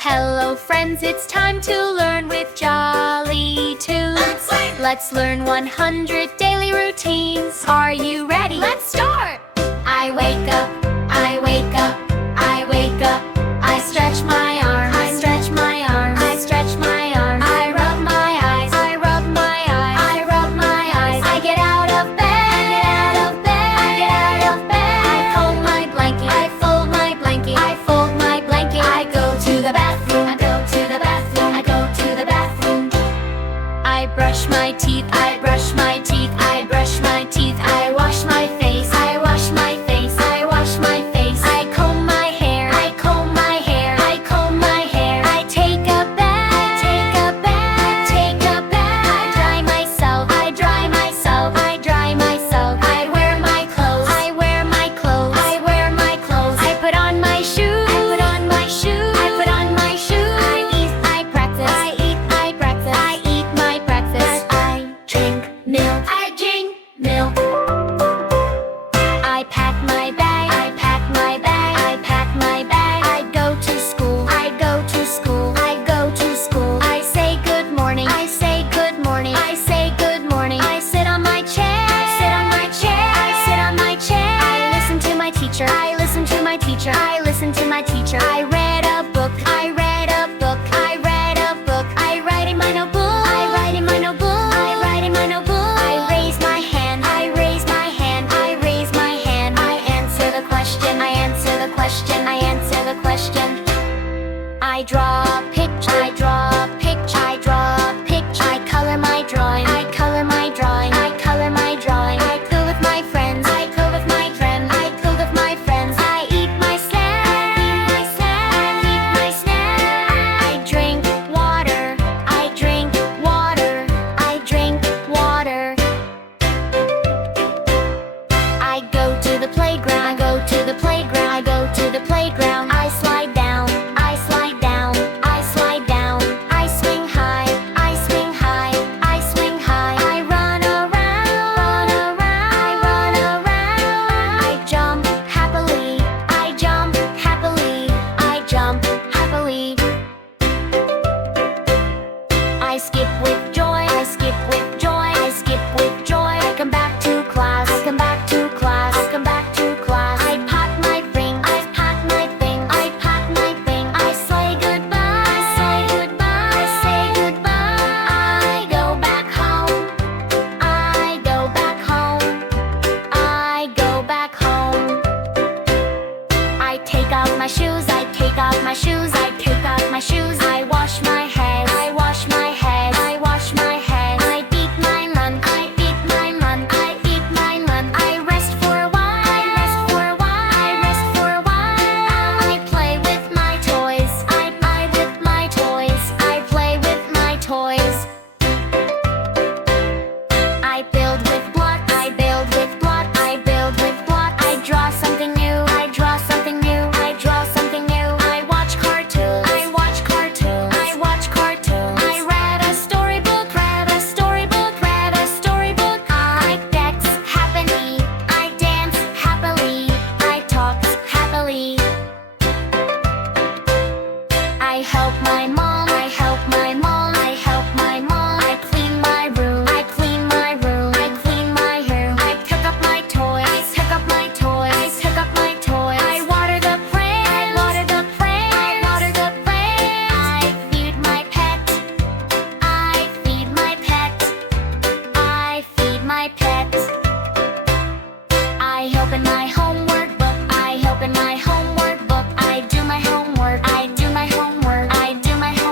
Hello friends, it's time to learn with Jolly Tunes. Let's learn 100 daily routines. Are you ready? Let's start! I wake up, I wake up, I wake up. I stretch my arms, I stretch my arms, I stretch my arms. I rub my eyes, I rub my eyes, I rub my eyes. I get out of bed, I get out of bed, I get out of bed. I fold my blanket, I fold my blanket, I fold my blanket. I go to the bathroom, I go to the bathroom, I go to the bathroom. I brush my teeth, I brush my teeth, I brush my teeth. I wash my face, I wash my face, I wash my face. I comb my hair, I comb my hair, I comb my hair. I take a bath, I take a bath, I take a bath. I dry myself, I dry myself, I dry myself. I wear my clothes, I wear my clothes, I wear my clothes. I put on my shoes, I put on my shoes, I put on my shoes. I eat, I practice, I eat, I practice, I eat my breakfast. I drink milk, I drink milk. I pack my bag, I pack my bag, I pack my bag. I go to school, I go to school, I go to school. I say good morning, I say good morning, I say good morning. I sit on my chair, I sit on my chair, I sit on my chair. I listen to my teacher, I listen to my teacher, I listen to my teacher. I read a book, I read a book, I read a book. I write in my notebook, I write in my notebook, I write in my notebook. I raise my hand, I raise my hand, I raise my hand. I answer the question, I answer the question, I answer the question. I draw a picture, I draw a picture, I draw a picture. I color my drawing, I color my drawing, I color my drawing. I play with my friends, I play with my friends, I play with my friends. I eat my snack, I eat my snack, I eat my snack. I drink water, I drink water, I drink water. I go to the playground, I go to the playground, I go to the playground. I slide down, I slide down, I slide down. I swing high, I swing high, I swing high. I run around, run around, I run around. I jump happily, I jump happily, I jump happily. I skip with joy, I skip with joy, I skip with joy. I come back to class, I come back to class, I come back to class. I pack my thing, I pack my thing, I pack my thing. I say goodbye, I say goodbye, I say goodbye. I go back home, I go back home, I go back home. I take out my shoes, I take out my shoes, I take out my shoes. I wash my head, I wash my head, I wash my head. I beat my lunch, I beat my lunch, I beat my lunch. I rest for a while, I rest for a while, I rest for a while. I play with my toys, I with my toys, I play with my toys. I build with block, I build with block, I build with block. I draw something new, I draw something new, I draw something new. I watch cartoons, I watch cartoons, I watch cartoons. I read a storybook, read a storybook, read a storybook. I dance happily, I dance happily, I talk happily. I help my mom, I help my mom, I help my mom. I clean my room, I clean my room, I clean my room. I pick up my toys, I pick up my toys, I pick up my toys. I water the plants, I water the plants, I water the plants. I feed my pet, I feed my pet, I feed my pet. I open my homework book, I open my homework book. I do my homework, I do my homework, I do my homework.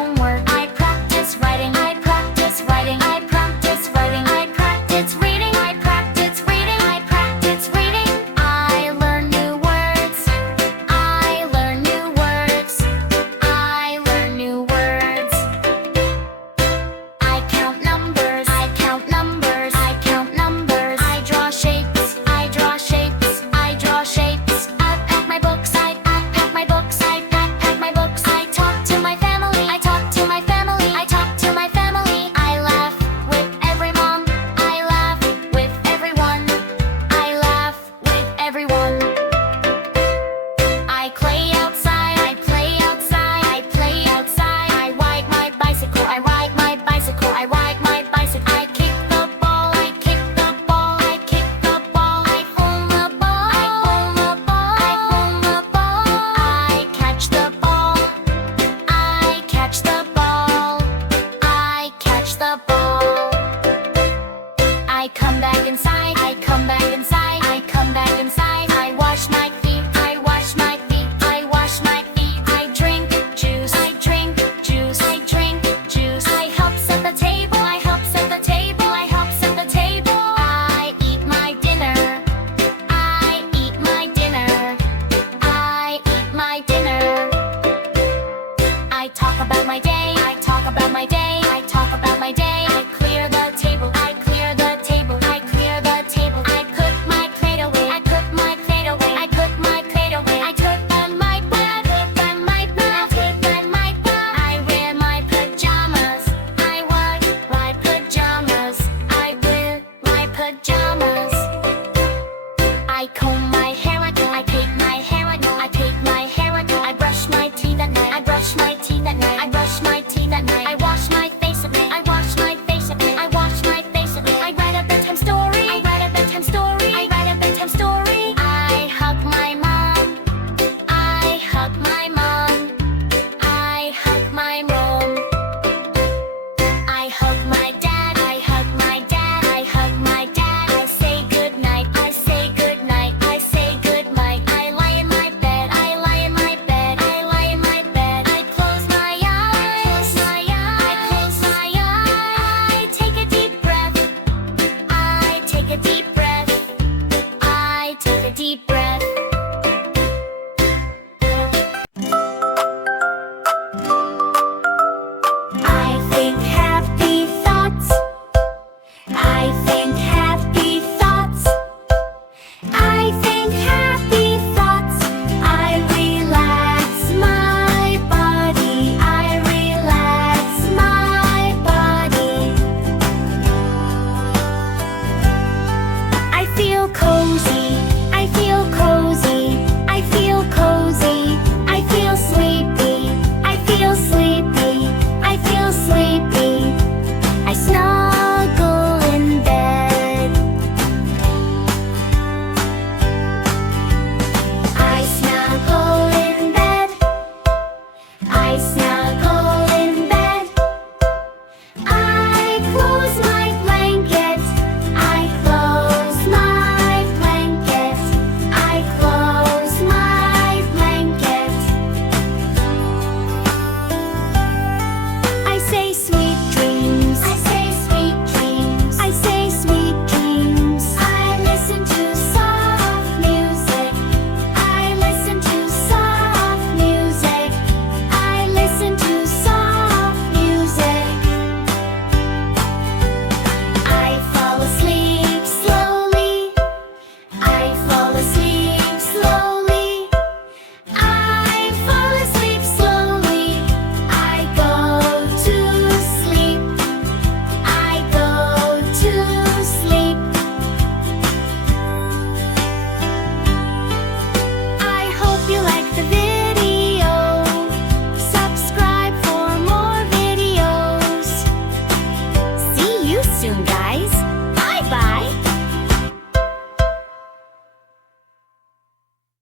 I talk about my day. I talk about my day. I talk about my day. I clear the table. I clear the table. I clear the table. I put my plate away. I put my plate away. I put my plate away. I took on my bed. Put on my bed. Put on my bed. I wear my pajamas. I wear my pajamas. I wear my pajamas. I comb my hair. I take my hair. I take my hair. I brush my teeth at night. I brush my teeth at night. I brush my teeth at night.